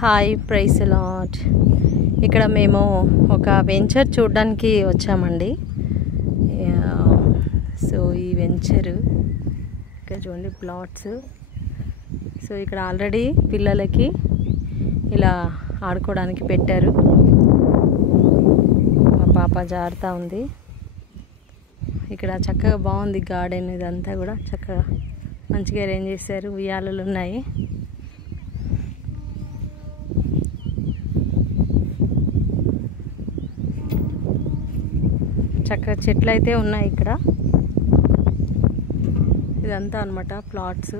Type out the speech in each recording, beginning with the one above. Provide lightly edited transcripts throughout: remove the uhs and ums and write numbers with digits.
Hi, price lot. ఇక్కడ మేము ఒక వెంచర్ చూడడానికి వచ్చామండి. సో ఈ వెంచర్ ఇక్కడ చూడండి, ప్లాట్స్. సో ఇక్కడ ఆల్రెడీ పిల్లలకి ఇలా ఆడుకోవడానికి పెట్టారు. మా పాప జారుతూ ఉంది. ఇక్కడ చక్కగా బాగుంది గార్డెన్. ఇదంతా కూడా చక్కగా మంచిగా అరేంజ్ చేశారు. ఉయ్యాలలు ఉన్నాయి. చక్కగా చెట్లు అయితే ఉన్నాయి ఇక్కడ. ఇదంతా అన్నమాట ప్లాట్స్.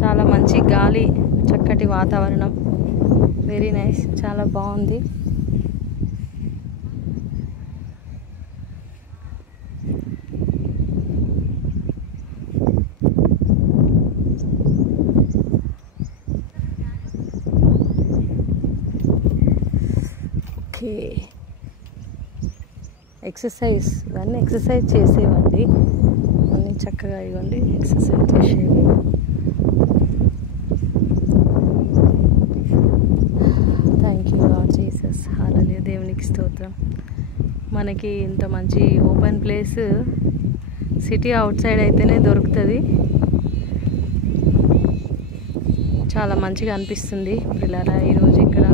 చాలా మంచి గాలి, చక్కటి వాతావరణం, వెరీ నైస్, చాలా బాగుంది. ఓకే, ఎక్సర్సైజ్, ఇవన్నీ ఎక్సర్సైజ్ చేసేవండి. అన్నీ చక్కగా ఇవ్వండి, ఎక్సర్సైజ్ చేసేవి. Thank you Lord Jesus. Hallelujah, దేవునికి స్తోత్రం. మనకి ఇంత మంచి open place city outside అయితేనే దొరుకుతుంది. చాలా మంచిగా అనిపిస్తుంది పిల్లల. ఈరోజు ఇక్కడ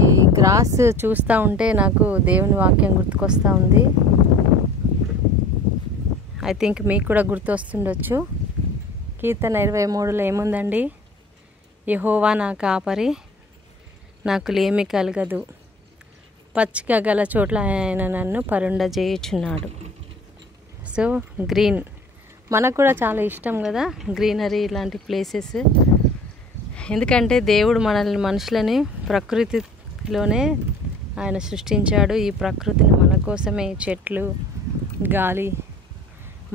ఈ గ్రాస్ చూస్తూ ఉంటే నాకు దేవుని వాక్యం గుర్తుకొస్తూ ఉంది. ఐ థింక్ మీకు కూడా గుర్తొస్తుండొచ్చు. కీర్తన 23లో ఏముందండి? యెహోవా నా కాపరి, నాకు లేమి కలగదు, పచ్చిక గల చోట్ల ఆయన నన్ను పరుండజేయుచున్నాడు. సో గ్రీన్ మనకు కూడా చాలా ఇష్టం కదా, గ్రీనరీ, ఇలాంటి ప్లేసెస్. ఎందుకంటే దేవుడు మనల్ని, మనుషులని ప్రకృతిలోనే ఆయన సృష్టించాడు. ఈ ప్రకృతిని మన కోసమే, చెట్లు, గాలి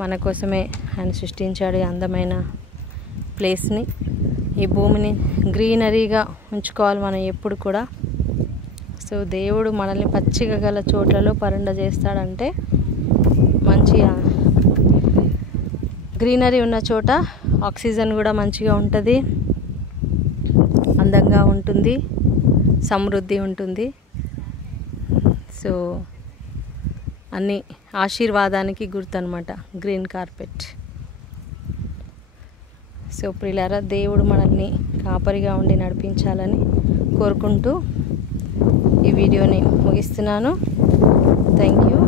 మన కోసమే ఆయన సృష్టించాడు. ఈ అందమైన ప్లేస్ని, ఈ భూమిని గ్రీనరీగా ఉంచుకోవాలి మనం ఎప్పుడు కూడా. సో దేవుడు మనల్ని పచ్చిక గల చోట్లలో పరుండ చేస్తాడంటే, మంచి గ్రీనరీ ఉన్న చోట ఆక్సిజన్ కూడా మంచిగా ఉంటుంది, అందంగా ఉంటుంది, సమృద్ధి ఉంటుంది. సో అన్నీ ఆశీర్వాదానికి గుర్తు అనమాట గ్రీన్ కార్పెట్. సో ప్రియులారా, దేవుడు మనల్ని కాపరిగా ఉండి నడిపించాలని కోరుకుంటూ ఈ వీడియోని ముగిస్తున్నాను. Thank you.